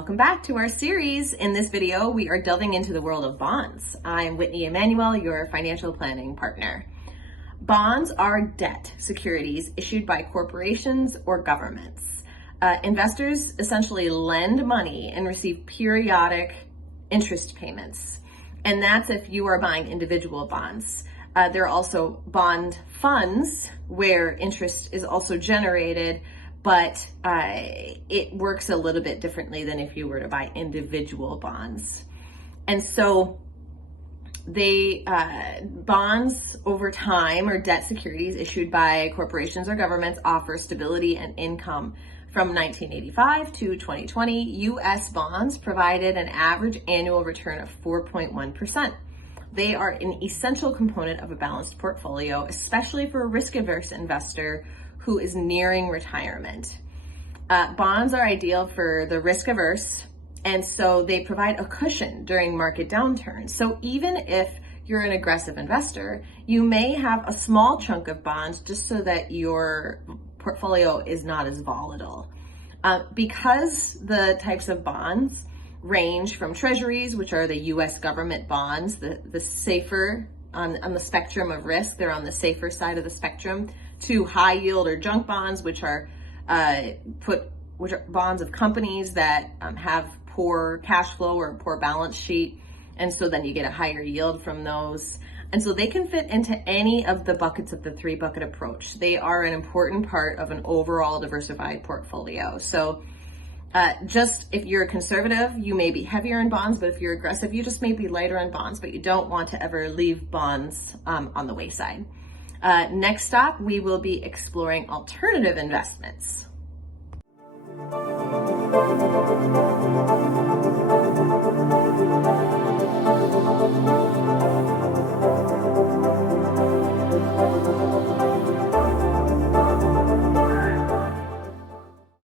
Welcome back to our series. In this video, we are delving into the world of bonds. I'm Whitney Emanuel, your financial planning partner. Bonds are debt securities issued by corporations or governments. Investors essentially lend money and receive periodic interest payments. And that's if you are buying individual bonds. There are also bond funds where interest is also generated, but it works a little bit differently than if you were to buy individual bonds. And so bonds over time, or debt securities issued by corporations or governments, offer stability and income. From 1985 to 2020, U.S. bonds provided an average annual return of 4.1%. They are an essential component of a balanced portfolio, especially for a risk-averse investor who is nearing retirement. Bonds are ideal for the risk-averse, and so they provide a cushion during market downturns. So even if you're an aggressive investor, you may have a small chunk of bonds just so that your portfolio is not as volatile. Because the types of bonds range from treasuries, which are the U.S. government bonds, the safer on the spectrum of risk, they're on the safer side of the spectrum, to high yield or junk bonds, which are bonds of companies that have poor cash flow or poor balance sheet, and so then you get a higher yield from those. And so they can fit into any of the buckets of the 3-bucket approach. They are an important part of an overall diversified portfolio. So just if you're conservative, you may be heavier in bonds, but if you're aggressive, you just may be lighter in bonds, but you don't want to ever leave bonds on the wayside. Next stop, we will be exploring alternative investments.